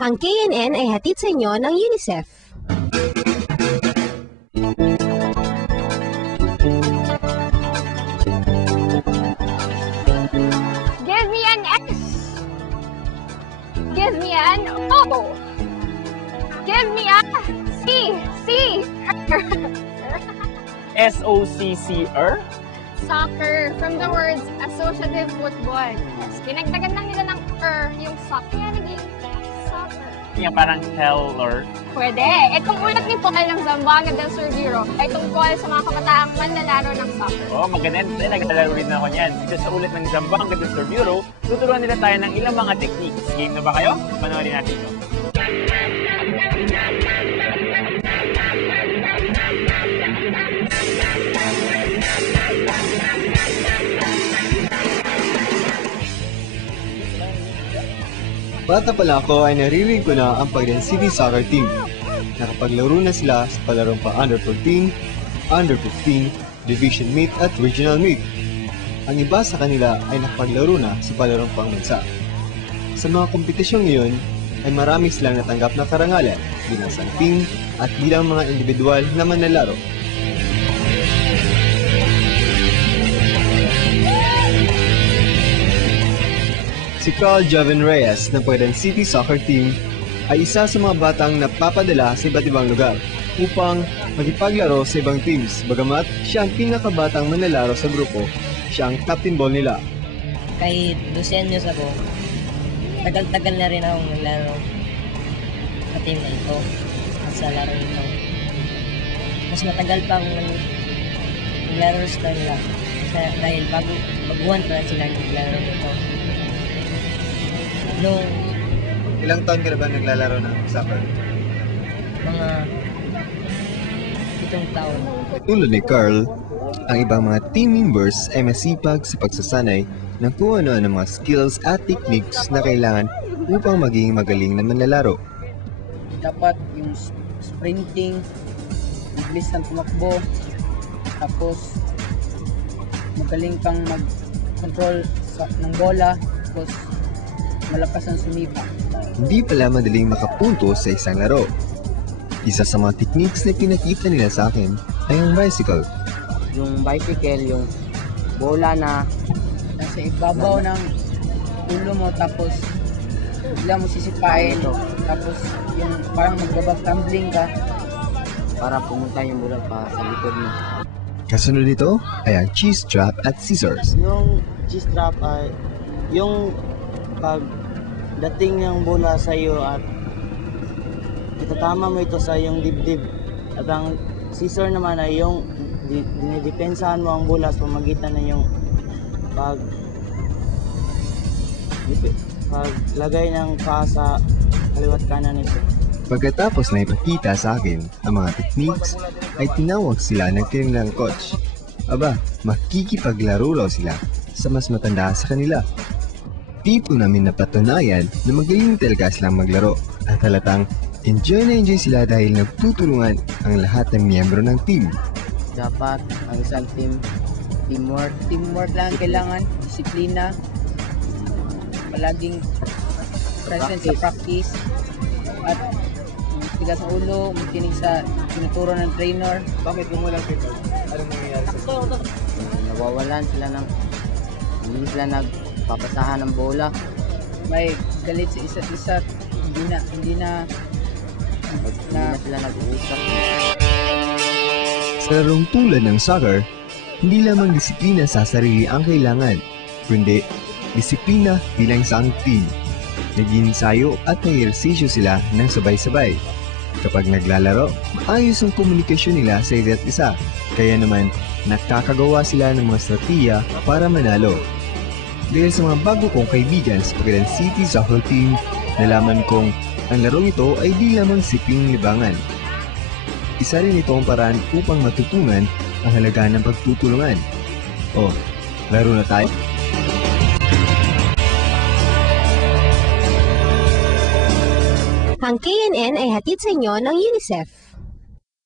Ang KNN ay hatid sa inyo ng UNICEF. Give me an X. Give me an O. Give me a C. S-O-C-C-R? Soccer. From the words associative football. Yes. Kinagdagan lang nila ng yung soccer. Kaya naging soccer. Yung parang teller. Pwede. Itong ulat ni Paul ng Zamboanga del Sur Bureau ay tungkol sa mga kabataang manlalaro ng soccer. Oh, maganda. Naglalaro rin ako niyan. Dito sa ulat ng Zamboanga del Sur Bureau, tuturuan nila tayo ng ilang mga techniques. Game na ba kayo? Panoorin natin ito. Bata pala ako ay naririnig ko na ang Pagden City Soccer Team. Nakapaglaro na sila sa palarong pa Under 14, Under 15, Division Meet at Regional Meet. Ang iba sa kanila ay nakapaglaro na sa palarong pangbansa. Sa mga kompetisyong ngayon ay marami silang natanggap na karangalan bilang isang team at bilang mga individual na manlalaro. Si Carl Joven Reyes ng Pagden City Soccer Team ay isa sa mga batang napapadala sa iba't ibang lugar upang makipaglaro sa ibang teams. Bagamat siya ang pinakabatang manlalaro sa grupo, siya ang captain ball nila. Kahit 12 anyos ako, tagal-tagal na rin akong naglaro sa team na ito at sa laro ito. Mas matagal pa akong naglaro sa kanila dahil baguhan pa sila naglaro nito. Ilang taon ka na ba naglalaro ng soccer? Mga 7 taon. Tulad ni Carl, ang ibang mga team members ay masipag sa pagsasanay ng kung ano ang mga skills at techniques na kailangan upang maging magaling na manlalaro. Dapat yung sprinting, mabilis ng tumakbo, tapos magaling kang mag-control ng bola, tapos malakas ang sumipa. Hindi pala madaling makapunto sa isang laro. Isa sa mga techniques na pinakita nila sa akin ay ang bicycle. Yung bicycle, yung bola na nasa ibabaw ng ulo mo, tapos bigla mo sisipain, tapos yung parang magbabag tumbling ka para pumunta yung bola pa sa likod mo. Kasunod nito ay ang cheese trap at scissors. Yung cheese trap ay yung pag dating ng bola sa iyo at itatama mo ito sa iyong dibdib. At ang scissor naman ay yung dinidepensahan mo ang bola sa pamagitan ng yung paglagay ng paa sa kaliwat kanan nito. Pagkatapos na ipakita sa akin ang mga techniques, ay tinawag sila ng kanilang coach. Aba, makikipaglaro raw sila sa mas matanda sa kanila. Dito namin napatunayan na magaling talaga silang maglaro at halatang enjoy na enjoy sila dahil nagtutulungan ang lahat ng miyembro ng team. Dapat ang isang team, teamwork lang kailangan, disiplina, palaging present sa practice, at tigas sa ulo, makinig sa tinuturo ng trainer. Bakit kung walang people? Anong nangyayari sa team? Nawawalan sila ng hindi sila nagpapasahan ng bola. May galit sa isa't isa, hindi na sila nag-uusap. Sa larong tulad ng soccer, hindi lamang disiplina sa sarili ang kailangan, kundi disiplina bilang isang team. Nag-iinsayo at nag-ehersisyo sila ng sabay-sabay. Kapag naglalaro, maayos ang komunikasyon nila sa isa't isa. Kaya naman, nakakagawa sila ng mga estratehiya para manalo. Dahil sa mga bago kong kaibigan sa Pagden City Soccer Team, nalaman kong ang larong ito ay di lamang simpleng libangan. Isa rin ito ang paraan upang matutunan ang halaga ng pagtutulungan. O, laro na tayo? Ang KNN ay hatid sa inyo ng UNICEF.